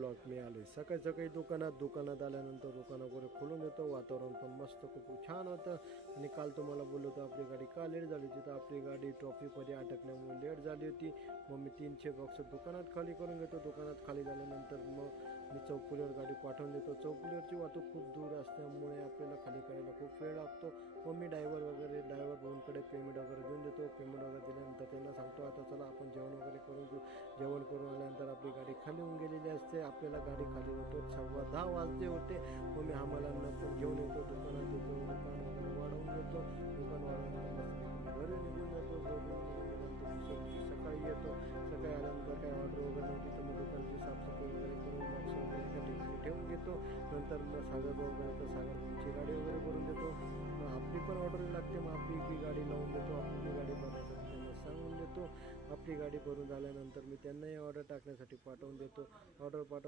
Blog मी आले सकाळी सकाळी दुकानात आल्यानंतर दुकान वगैरे खोलून देतो. वातावरण पण मस्त खूप छान होतं. आणि काल तुम्हाला बोललो होतो आपली गाडी का लेट झाली होती, तर आपली गाडी ट्रॉफिकमध्ये अटकल्यामुळे लेट झाली होती. मग मी 300 बॉक्स दुकानात खाली करून घेतो. दुकानात खाली झाल्यानंतर मग मी चौकुलीवर गाडी पाठवून देतो. चौकुलीवरची वाहतूक खूप दूर असल्यामुळे आपल्याला खाली करायला खूप वेळ लागतो. मग मी ड्रायव्हर भाऊंकडे पेमेंट वगैरे देऊन देतो. पेमेंट वगैरे दिल्यानंतर त्यांना सांगतो आता चला आपण जेवण वगैरे करून घेऊ. जेवण करून आल्यानंतर आपली गाडी खाली होऊन गेलेली असते. आपल्याला गाडी खाली होतो 10:15 वाजले होते. मग मी आम्हाला पण घेऊन येतो, दुकानात येतो, दुकान वगैरे वाढवून घेतो. दुकान वाढवल्यानंतर घरी निघून जातो. घरी निघून गेल्यानंतर दुसऱ्या दिवशी सकाळी येतो. सकाळी आल्यानंतर काही ऑर्डर वगैरे नव्हती तर मग दुकानची साफसफाई वगैरे करून बॉक्स वगैरे एका ठिकाणी ठेवून घेतो. नंतर मग सागर वगैरे सागरची गाडी वगैरे भरून देतो. मग आपली पण ऑर्डर लागते, मग आपली बी गाडी लावून देतो. आपली गाडी भरण्यासाठी त्यांना सांगून देतो. आपली गाडी भरून झाल्यानंतर मी त्यांनाही ऑर्डर टाकण्यासाठी पाठवून देतो. ऑर्डर